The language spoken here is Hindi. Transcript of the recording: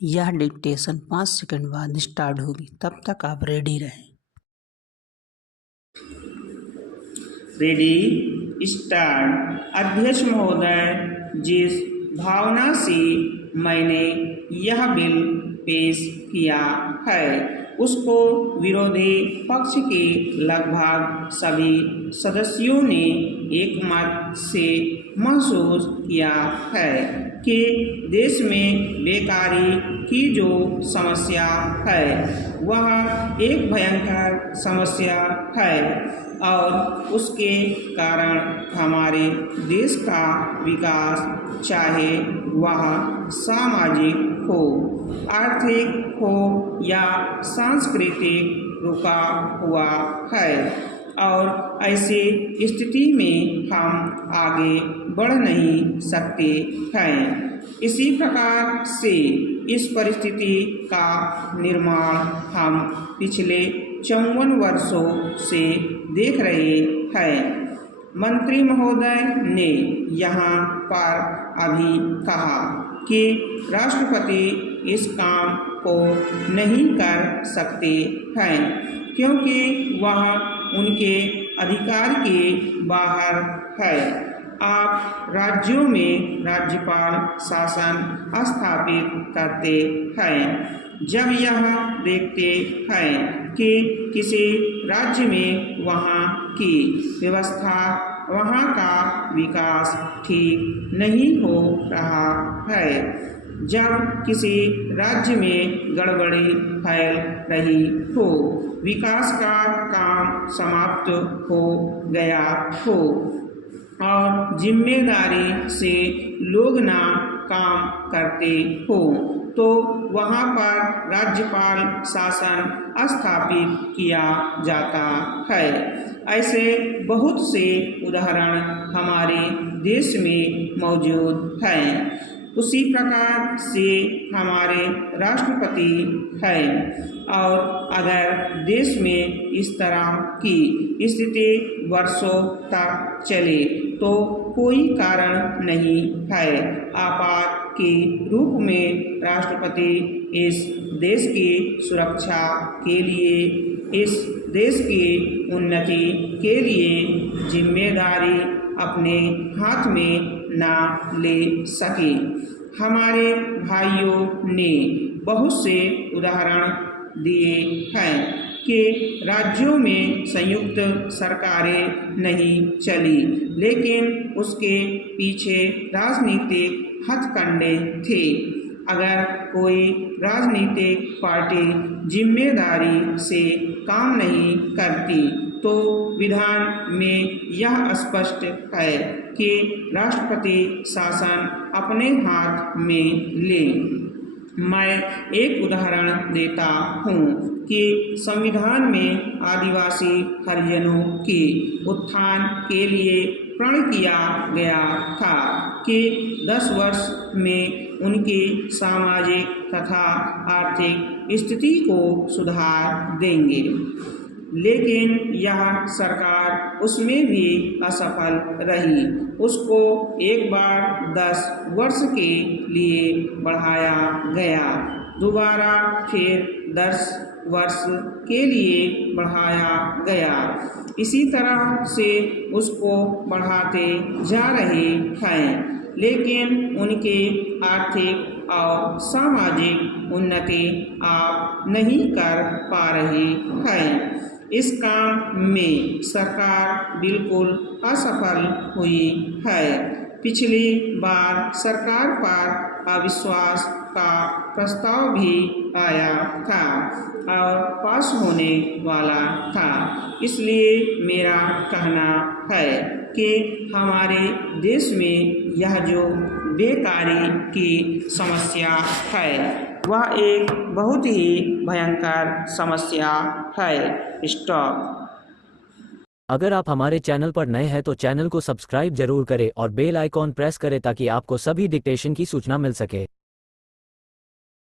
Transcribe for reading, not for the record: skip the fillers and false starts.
यह डिक्टेशन 5 सेकंड बाद स्टार्ट होगी, तब तक आप रेडी रहें। Ready start. अध्यक्ष महोदय, जिस भावना से मैंने यह बिल पेश किया है उसको विरोधी पक्ष के लगभग सभी सदस्यों ने एकमत से महसूस किया है कि देश में बेकारी की जो समस्या है वह एक भयंकर समस्या है और उसके कारण हमारे देश का विकास, चाहे वह सामाजिक हो, आर्थिक हो या सांस्कृतिक, रुका हुआ है और ऐसी स्थिति में हम आगे बढ़ नहीं सकते हैं। इसी प्रकार से इस परिस्थिति का निर्माण हम पिछले 54 वर्षों से देख रहे हैं। मंत्री महोदय ने यहाँ पर अभी कहा कि राष्ट्रपति इस काम को नहीं कर सकते हैं क्योंकि वह उनके अधिकार के बाहर है। आप राज्यों में राज्यपाल शासन स्थापित करते हैं। जब यह देखते हैं कि किसी राज्य में वहाँ की व्यवस्था, वहाँ का विकास ठीक नहीं हो रहा है, जब किसी राज्य में गड़बड़ी फैल रही हो, विकास का काम समाप्त हो गया हो और जिम्मेदारी से लोग ना काम करते हो, तो वहाँ पर राज्यपाल शासन स्थापित किया जाता है। ऐसे बहुत से उदाहरण हमारे देश में मौजूद हैं। उसी प्रकार से हमारे राष्ट्रपति हैं और अगर देश में इस तरह की स्थिति वर्षों तक चले तो कोई कारण नहीं है आपात के रूप में राष्ट्रपति इस देश की सुरक्षा के लिए, इस देश की उन्नति के लिए जिम्मेदारी अपने हाथ में ना ले सके। हमारे भाइयों ने बहुत से उदाहरण दिए हैं कि राज्यों में संयुक्त सरकारें नहीं चली, लेकिन उसके पीछे राजनीतिक हथकंडे थे। अगर कोई राजनीतिक पार्टी जिम्मेदारी से काम नहीं करती तो विधान में यह स्पष्ट है कि राष्ट्रपति शासन अपने हाथ में ले। मैं एक उदाहरण देता हूँ कि संविधान में आदिवासी हरिजनों के उत्थान के लिए प्रण किया गया था कि 10 वर्ष में उनकी सामाजिक तथा आर्थिक स्थिति को सुधार देंगे, लेकिन यह सरकार उसमें भी असफल रही। उसको एक बार 10 वर्ष के लिए बढ़ाया गया, दोबारा फिर 10 वर्ष के लिए बढ़ाया गया। इसी तरह से उसको बढ़ाते जा रहे हैं, लेकिन उनके आर्थिक और सामाजिक उन्नति आप नहीं कर पा रहे हैं। इस काम में सरकार बिल्कुल असफल हुई है। पिछली बार सरकार पर अविश्वास का प्रस्ताव भी आया था और पास होने वाला था। इसलिए मेरा कहना है कि हमारे देश में यह जो बेकारी की समस्या है वह एक बहुत ही भयंकर समस्या है। स्टॉप। अगर आप हमारे चैनल पर नए हैं तो चैनल को सब्सक्राइब जरूर करें और बेल आइकॉन प्रेस करें ताकि आपको सभी डिक्टेशन की सूचना मिल सके।